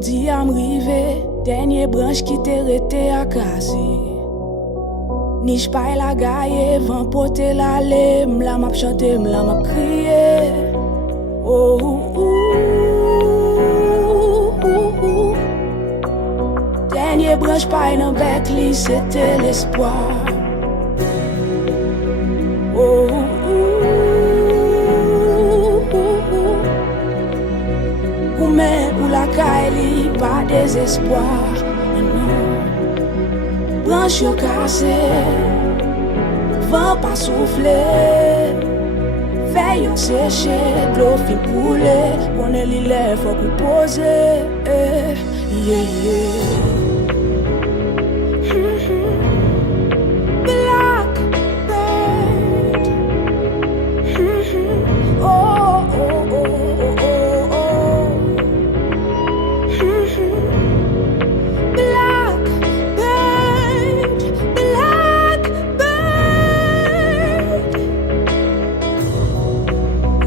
Jodi am rive, denye branche qui te rete a kase. Nich pay la gaye, van pote la le, m'la map chante, m'la map kriye. Oh, Denye branche pay nan bek li, c'était l'espoir. Oh, Koumen ou la kaye li, pas désespoir. Branche yo kase, van pa soufle, fey yo seche, d'lo fin koule, konen li le fok ou pose, Blackbird, oh, oh, oh, oh, oh, oh.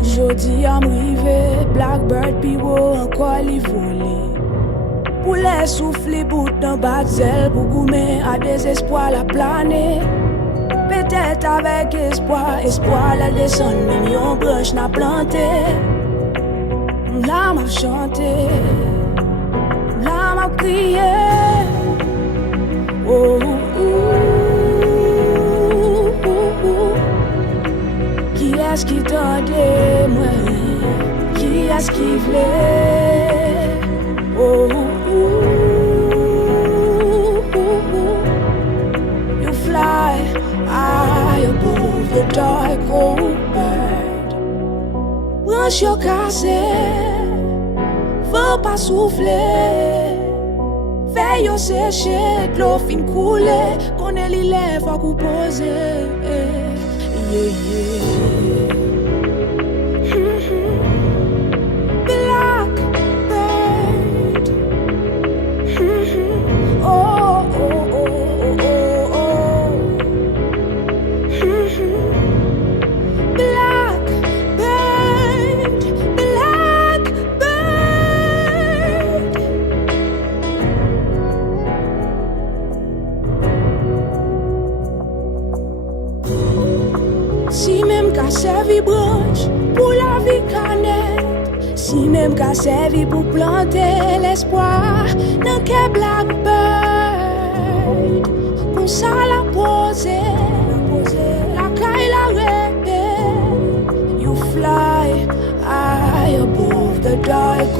Jodi am rive, Blackbird pi wo anko li vole. Pou lè soufli bout nan bat zel, pou koumen a désespoir la plane. Peut-être avec espoir, espoir la descend, mignon branche na plante. M'la m'a chante, m'la m'a crié. Oh, Qui est-ce qui tendait moi? Qui est-ce qui voulait? Oh, You fly high above the dark old bird. Branche yo kase, van pa souffler. Fey yo seche, d'lo fin koule, konen li le fok ou pose. Blackbird, oh, oh, oh, oh, oh, oh. Blackbird, Blackbird. Si même ka servi branche pour la vie canette, si même ka servi pour planter l'espoir, nan ke Blackbird, kon sa la pose, la kay la rete. You fly high above the dark